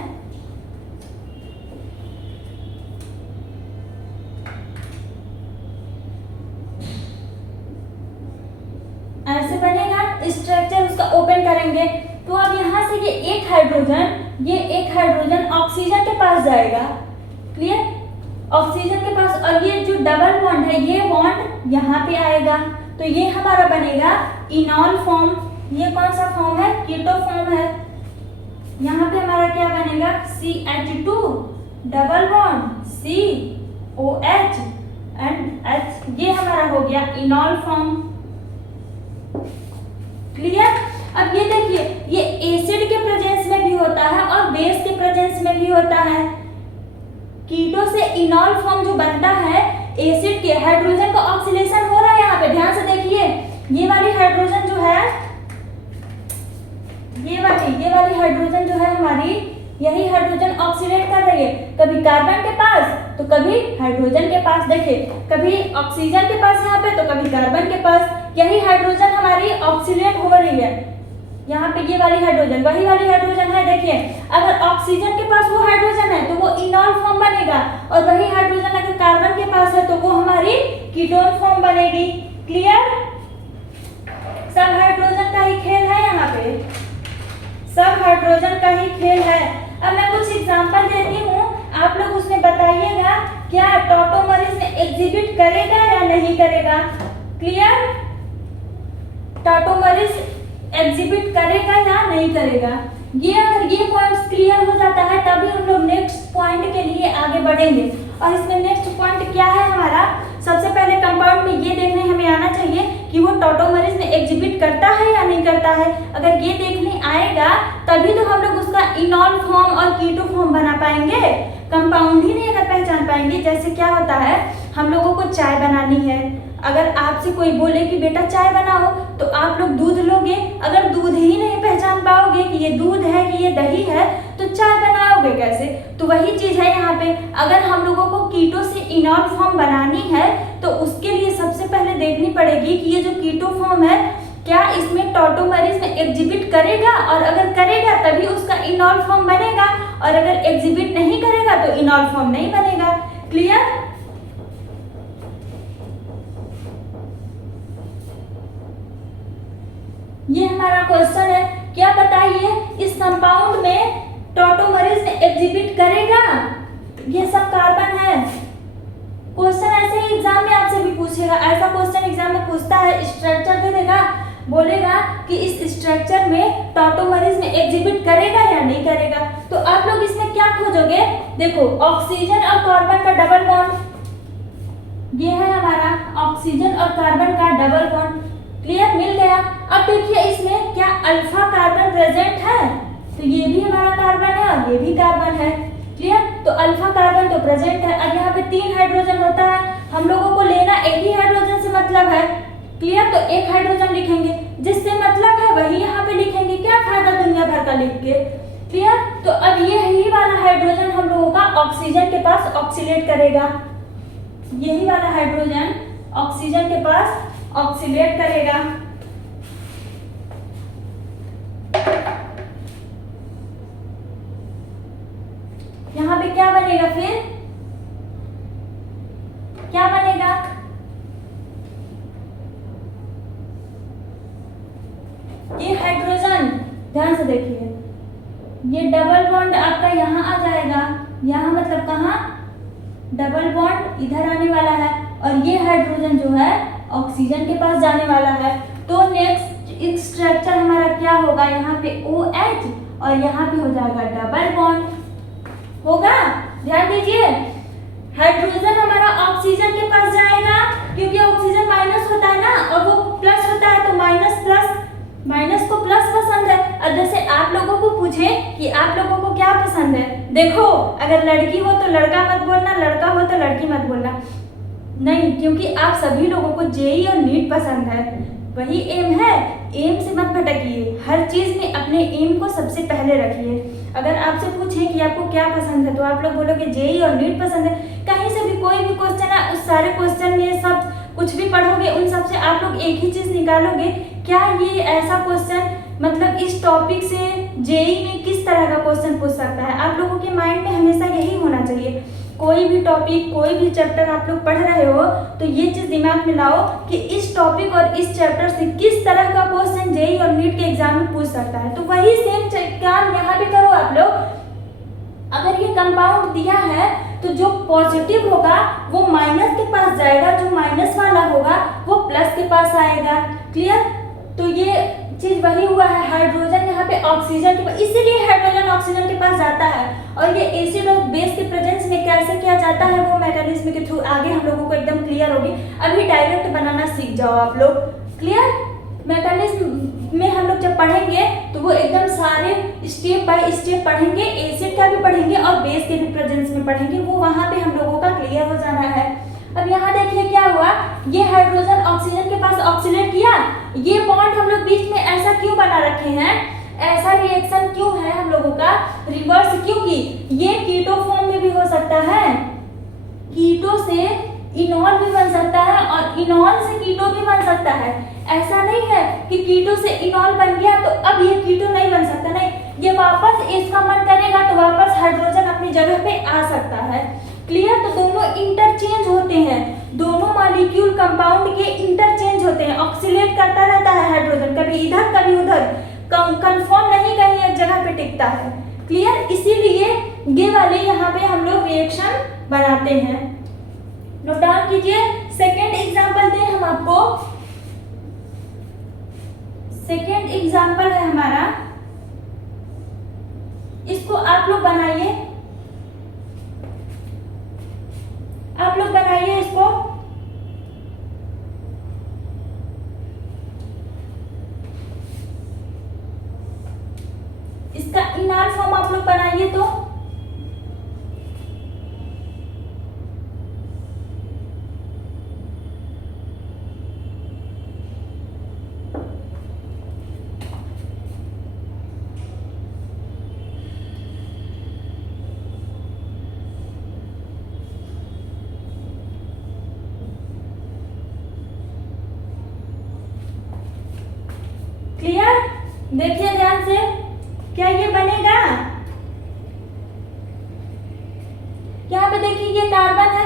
ऐसे बनेगा स्ट्रक्चर, उसका ओपन करेंगे तो अब यहाँ से ये एक हाइड्रोजन ऑक्सीजन के पास जाएगा। क्लियर? ऑक्सीजन के पास, और ये जो डबल बॉन्ड है ये बॉन्ड यहाँ पे आएगा, तो ये हमारा बनेगा इनॉल फॉर्म। ये कौन सा फॉर्म है? कीटो फॉर्म है। यहाँ पे हमारा क्या बनेगा, CH2 double bond COH and H, ये हमारा हो गया इनॉल फॉर्म। क्लियर? अब ये देखिए, ये एसिड के प्रेजेंस में भी होता है और बेस के प्रेजेंस में भी होता है। कीटो से इनॉल फॉर्म जो बनता है, एसिड के हाइड्रोजन का ऑक्सीडेशन हो रहा है। यहाँ पे ध्यान से देखिए, ये वाली हाइड्रोजन जो है, ये वाली हाइड्रोजन जो है हमारी, यही हाइड्रोजन ऑक्सीडेट कर रही है, कभी कार्बन के पास तो कभी हाइड्रोजन के पास। देखिए, कभी ऑक्सीजन के पास यहाँ पे तो कभी कार्बन के पास, यही हाइड्रोजन हमारी ऑक्सीडेट हो रही है। यहाँ पे ये वाली हाइड्रोजन वही वाली हाइड्रोजन है। देखिए, अगर ऑक्सीजन के पास वो हाइड्रोजन है तो वो इनॉल फॉर्म बनेगा, और वही हाइड्रोजन अगर कार्बन के पास है तो वो हमारी कीटोन फॉर्म बनेगी। क्लियर? सब हाइड्रोजन का ही खेल है, यहाँ पे सब हाइड्रोजन का ही खेल है। अब मैं कुछ एग्जांपल देती हूँ, आप लोग उसमें बताइएगा क्या टॉटोमरिज्म एग्जिबिट करेगा या नहीं करेगा। क्लियर? टॉटोमरिज्म एग्जिबिट करेगा या नहीं करेगा। ये अगर ये पॉइंट्स क्लियर हो जाता है तभी हम लोग नेक्स्ट पॉइंट के लिए आगे बढ़ेंगे। और इसमें नेक्स्ट पॉइंट क्या है हमारा, सबसे पहले कंपाउंड में ये देखने हमें आना चाहिए कि वो टॉटोमरिज्म एग्जिबिट करता है या नहीं करता है। अगर ये देखने आएगा तभी तो हम लोग उसका इनॉल फॉर्म और कीटो फॉर्म बना पाएंगे। कंपाउंड ही नहीं अगर पहचान पाएंगे, जैसे क्या होता है, हम लोगों को चाय बनानी है, अगर आपसे कोई बोले कि बेटा चाय बनाओ तो आप लोग दूध लोगे, अगर दूध ही नहीं पहचान पाओगे कि ये दूध है कि ये दही है तो चाय बनाओगे कैसे। तो वही चीज है यहाँ पे, अगर हम लोगों को कीटो से इनॉल फॉर्म बनानी है तो उसके लिए सबसे पहले देखनी पड़ेगी कि ये जो कीटो फॉर्म है क्या इसमें टॉटोमरीज में एग्जिबिट करेगा, और अगर करेगा तभी उसका इनॉल फॉर्म बनेगा, और अगर एग्जिबिट नहीं करेगा तो इनॉल फॉर्म नहीं बनेगा। क्लियर? ये हमारा क्वेश्चन है, क्या बताइए इस कंपाउंड में टॉटोमरीज में एग्जिबिट करेगा? ये सब कार्बन है। क्वेश्चन ऐसे ही एग्जाम में आपसे भी पूछेगा, ऐसा क्वेश्चन एग्जाम में पूछता है, स्ट्रक्चर दे देगा, बोलेगा कि इस स्ट्रक्चर में टॉटोमरीज में एग्जिबिट करेगा या नहीं करेगा। तो आप लोग इसमें क्या खोजोगे? देखो ऑक्सीजन और कार्बन का डबल बॉन्ड, ये है हमारा ऑक्सीजन और कार्बन का डबल बॉन्ड। क्लियर? मिल गया। अब देखिए इसमें क्या अल्फा कार्बन प्रेजेंट है, तो ये भी हमारा कार्बन है और ये भी कार्बन है। क्लियर? तो अल्फा कार्बन तो प्रेजेंट है। अब यहाँ पे 3 हाइड्रोजन होता है, हम लोगों को लेना एक ही हाइड्रोजन से मतलब है। क्लियर? तो एक हाइड्रोजन लिखेंगे, जिससे मतलब है वही यहाँ पे लिखेंगे, क्या फायदा दुनिया भर का लिख के। क्लियर? तो अब ये ही वाला हाइड्रोजन हम लोगों का ऑक्सीजन के पास ऑक्सीलेट करेगा, यही वाला हाइड्रोजन ऑक्सीजन के पास ऑक्सीलेट करेगा। यहाँ पे क्या बनेगा? फिर क्या बनेगा? ये हाइड्रोजन, ध्यान से देखिए, ये डबल बॉन्ड आपका यहाँ आ जाएगा, यहाँ मतलब कहाँ? डबल बॉन्ड इधर आने वाला है, और ये हाइड्रोजन जो है ऑक्सीजन के पास जाने वाला है। तो नेक्स्ट स्ट्रक्चर हमारा क्या होगा? यहाँ पे OH और यहाँ पे हो जाएगा डबल बॉन्ड होगा। ध्यान दीजिए, हाइड्रोजन हमारा ऑक्सीजन के पास जाएगा, क्योंकि ऑक्सीजन माइनस होता है ना, और वो प्लस होता है, तो माइनस को प्लस पसंद है। अब जैसे आप लोगों को पूछे कि आप लोगों को क्या पसंद है, देखो अगर लड़की हो तो लड़का मत बोलना, लड़का हो तो लड़की मत बोलना, नहीं, क्योंकि आप सभी लोगों को जेई और नीट पसंद है, वही एम है। एम से मत भटकिए, हर चीज में अपने एम को सबसे पहले रखिए। अगर आपसे पूछे कि आपको क्या पसंद है तो आप लोग बोलोगे जेई और नीट पसंद है। कहीं से भी कोई भी क्वेश्चन है, उस सारे क्वेश्चन में सब कुछ भी पढ़ोगे, उन सब से आप लोग एक ही चीज निकालोगे, क्या ये ऐसा क्वेश्चन मतलब इस टॉपिक से जेई में किस तरह का क्वेश्चन पूछ सकता है। आप लोगों के माइंड में हमेशा यही होना चाहिए, कोई भी टॉपिक, कोई भी चैप्टर आप लोग पढ़ रहे हो तो ये चीज दिमाग में लाओ कि इस टॉपिक और इस चैप्टर से किस तरह का क्वेश्चन जेई और नीट के एग्जाम में पूछ सकता है। तो वही सेम काम यहाँ पे करो आप लोग। अगर ये कंपाउंड दिया है तो जो पॉजिटिव होगा वो माइनस के पास जाएगा, जो माइनस वाला होगा वो प्लस के पास आएगा। क्लियर? तो ये चीज वही हुआ है, हाइड्रोजन यहाँ पे ऑक्सीजन के पास, इसीलिए हाइड्रोजन ऑक्सीजन के पास जाता है। और ये एसिड और बेस के प्रेजेंस में कैसे किया जाता है वो मैकेनिज्म के थ्रू आगे हम लोगों को एकदम क्लियर होगी। अभी डायरेक्ट बनाना सीख जाओ आप लोग। क्लियर? मैकेनिज्म में हम लोग जब पढ़ेंगे तो वो एकदम सारे स्टेप बाय स्टेप पढ़ेंगे, एसिड का भी पढ़ेंगे और बेस के भी प्रेजेंस में पढ़ेंगे, वो वहां पे हम लोगों का क्लियर हो जाना है। अब यहाँ देखिए क्या हुआ, ये हाइड्रोजन ऑक्सीजन के पास ऑक्सीलेट किया, ये बॉन्ड हम लोग बीच में ऐसा क्यों बना रखे हैं, ऐसा रिएक्शन क्यों है हम लोगों का रिवर्स, क्योंकि ये कीटो फॉर्म में भी हो सकता है, कीटो से इनॉल भी बन सकता है और इनॉल से कीटो भी बन सकता है। ऐसा नहीं है कि कीटो से इनॉल बन गया तो अब ये कीटो नहीं बन सकता, नहीं, ये वापस इसका मन करेगा तो वापस हाइड्रोजन अपनी जगह पे आ सकता है। क्लियर? तो दोनों इंटरचेंज होते हैं, दोनों मॉलिक्यूल कंपाउंड के इंटरचेंज होते हैं, ऑक्सीलेट करता रहता है हाइड्रोजन, कभी इधर कभी उधर, कंफर्म नहीं कहीं एक जगह पे टिकता है। क्लियर? इसीलिए ये वाले यहाँ पे हम लोग रिएक्शन बनाते हैं। नोट डाउन कीजिए। सेकेंड एग्जाम्पल दें हम आपको, सेकेंड एग्जाम्पल है हमारा, इसको आप लोग बनाइए, आप लोग बनाइए इसको। इसका इनॉल फॉर्म आप लोग बनाइए। तो देखिए ध्यान से, क्या ये बनेगा? यहाँ पे देखिए ये कार्बन है,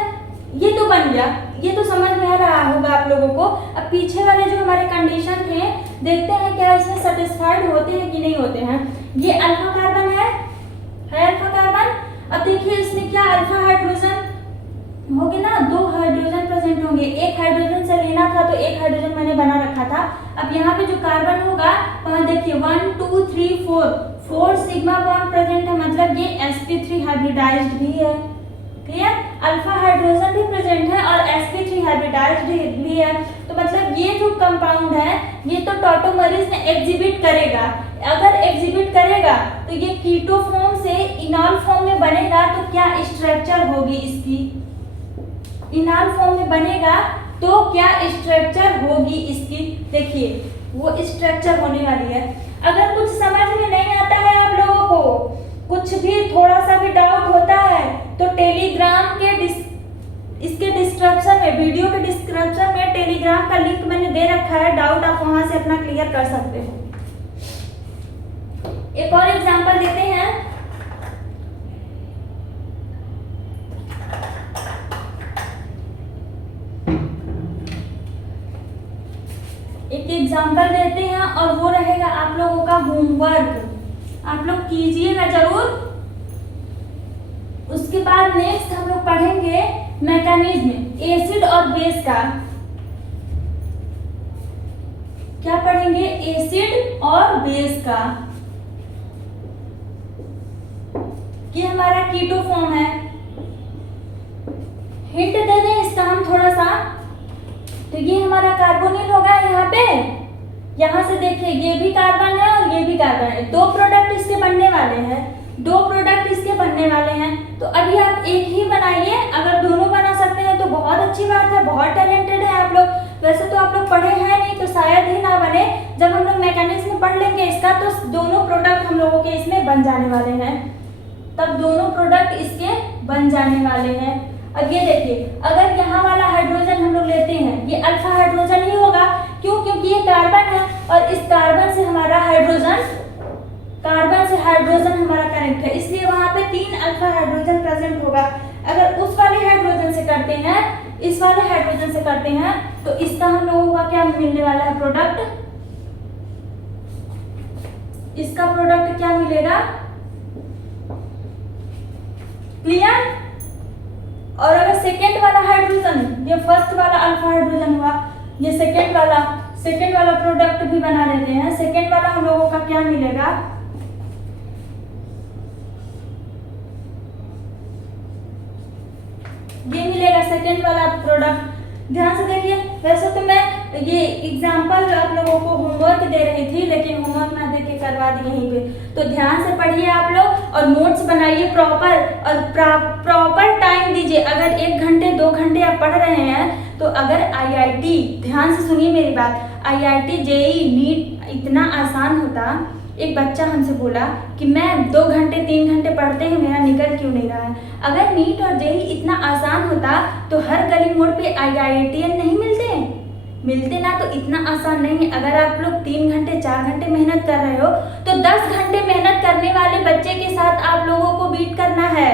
ये तो बन गया, ये तो समझ में आ रहा होगा आप लोगों को। अब पीछे वाले जो हमारे कंडीशन थे, देखते हैं क्या इसमें सेटिस्फाइड होते हैं कि नहीं होते हैं। ये अल्फा कार्बन है अल्फा कार्बन। अब देखिए इसमें क्या अल्फा हाइड्रोजन होंगे ना, 2 हाइड्रोजन प्रेजेंट होंगे। एक हाइड्रोजन से लेना था तो एक हाइड्रोजन मैंने बना रखा था। अब यहाँ पे जो कार्बन होगा वहाँ देखिए 1 2 3 4 सिग्मा बॉन्ड प्रेजेंट है, मतलब ये sp3 हाइब्रिडाइज्ड भी है। क्लियर? अल्फा हाइड्रोजन भी प्रेजेंट है और sp3 हाइब्रिडाइज्ड भी है। तो मतलब ये जो कंपाउंड है ये तो टॉटोमरीज में एग्जिबिट करेगा। अगर एग्जिबिट करेगा तो ये कीटो फॉर्म से इनॉल फॉर्म में बनेगा, तो क्या स्ट्रक्चर होगी इसकी? इनॉल फॉर्म में बनेगा तो क्या स्ट्रक्चर होगी इसकी? देखिए वो स्ट्रक्चर होने वाली है। अगर कुछ समझ में नहीं आता है आप लोगों को, कुछ भी थोड़ा सा भी डाउट होता है, तो टेलीग्राम के इसके डिस्क्रिप्शन में, वीडियो के डिस्क्रिप्शन में टेलीग्राम का लिंक मैंने दे रखा है, डाउट आप वहां से अपना क्लियर कर सकते हो। एक और एग्जांपल देते हैं। एक एग्जांपल देते हैं और वो रहेगा आप लोगों का होमवर्क, आप लोग कीजिएगा जरूर। उसके बाद नेक्स्ट हम लोग पढ़ेंगे मैकेनिज्म एसिड और बेस का। क्या पढ़ेंगे? एसिड और बेस का। ये हमारा कीटो फॉर्म है। हिंट दे दें इसका हम थोड़ा सा, तो ये हमारा कार्बोनिल होगा। यहाँ पे, यहाँ से देखिए ये भी कार्बन है और ये भी कार्बन है। 2 प्रोडक्ट इसके बनने वाले हैं, 2 प्रोडक्ट इसके बनने वाले हैं। तो अभी आप एक ही बनाइए, अगर दोनों बना सकते हैं तो बहुत अच्छी बात है, बहुत टैलेंटेड है आप लोग। वैसे तो आप लोग पढ़े हैं नहीं तो शायद ही ना बने। जब हम लोग मैकेनिज्म पढ़ लेंगे इसका तो दोनों प्रोडक्ट हम लोगों के इसमें बन जाने वाले हैं, तब दोनों प्रोडक्ट इसके बन जाने वाले हैं। अब ये देखिए, अगर यहाँ वाला हाइड्रोजन हम लोग लेते हैं, ये अल्फा हाइड्रोजन ही होगा। क्यों? क्योंकि ये कार्बन है और इस कार्बन से हमारा हाइड्रोजन हमारा कनेक्ट है, इसलिए वहां पे 3 अल्फा हाइड्रोजन प्रेजेंट होगा। अगर उस वाले हाइड्रोजन से करते हैं, इस वाले हाइड्रोजन से करते हैं, तो इसका हम लोगों का क्या मिलने वाला है? प्रोडक्ट। इसका प्रोडक्ट क्या मिलेगा? क्लियर? और अगर सेकेंड वाला हाइड्रोजन, ये फर्स्ट वाला अल्फा हाइड्रोजन हुआ, ये सेकेंड वाला प्रोडक्ट भी बना लेते हैं। सेकेंड वाला हम लोगों का क्या मिलेगा? ये मिलेगा सेकेंड वाला प्रोडक्ट। ध्यान से देखिए, वैसे तो मैं ये एग्जाम्पल आप लोगों को होमवर्क दे रही थी, लेकिन होमवर्क ना दे के करवा दी यहीं पे। तो ध्यान से पढ़िए आप लोग और नोट्स बनाइए प्रॉपर, और प्रॉपर टाइम दीजिए। अगर 1 घंटे 2 घंटे आप पढ़ रहे हैं तो अगर IIT, ध्यान से सुनिए मेरी बात, IIT JEE नीट इतना आसान होता। एक बच्चा हमसे बोला कि मैं 2 घंटे 3 घंटे पढ़ते हैं, मेरा निकल क्यों नहीं रहा है। अगर नीट और JEE इतना आसान होता तो हर गली मोड़ पे IITian नहीं मिलते ना, तो इतना आसान नहीं है। अगर आप लोग 3 घंटे 4 घंटे मेहनत कर रहे हो तो 10 घंटे मेहनत करने वाले बच्चे के साथ आप लोगों को बीट करना है।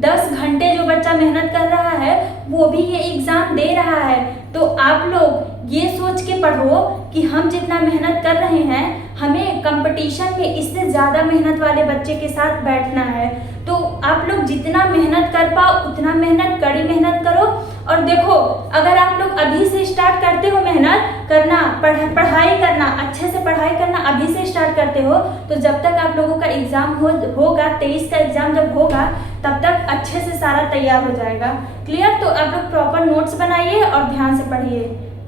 10 घंटे जो बच्चा मेहनत कर रहा है वो भी ये एग्जाम दे रहा है। तो आप लोग ये सोच के पढ़ो कि हम जितना मेहनत कर रहे हैं, हमें कंपटीशन में इससे ज़्यादा मेहनत वाले बच्चे के साथ बैठना है। तो आप लोग जितना मेहनत कर पाओ उतना मेहनत, कड़ी मेहनत करो। और देखो, अगर आप लोग अभी से स्टार्ट करते हो मेहनत करना, पढ़ाई करना, अच्छे से पढ़ाई करना अभी से स्टार्ट करते हो, तो जब तक आप लोगों का एग्जाम होगा 23 का एग्जाम जब होगा, तब तक अच्छे से सारा तैयार हो जाएगा। क्लियर? तो आप लोग प्रॉपर नोट्स बनाइए और ध्यान से पढ़िए।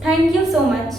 Thank you so much.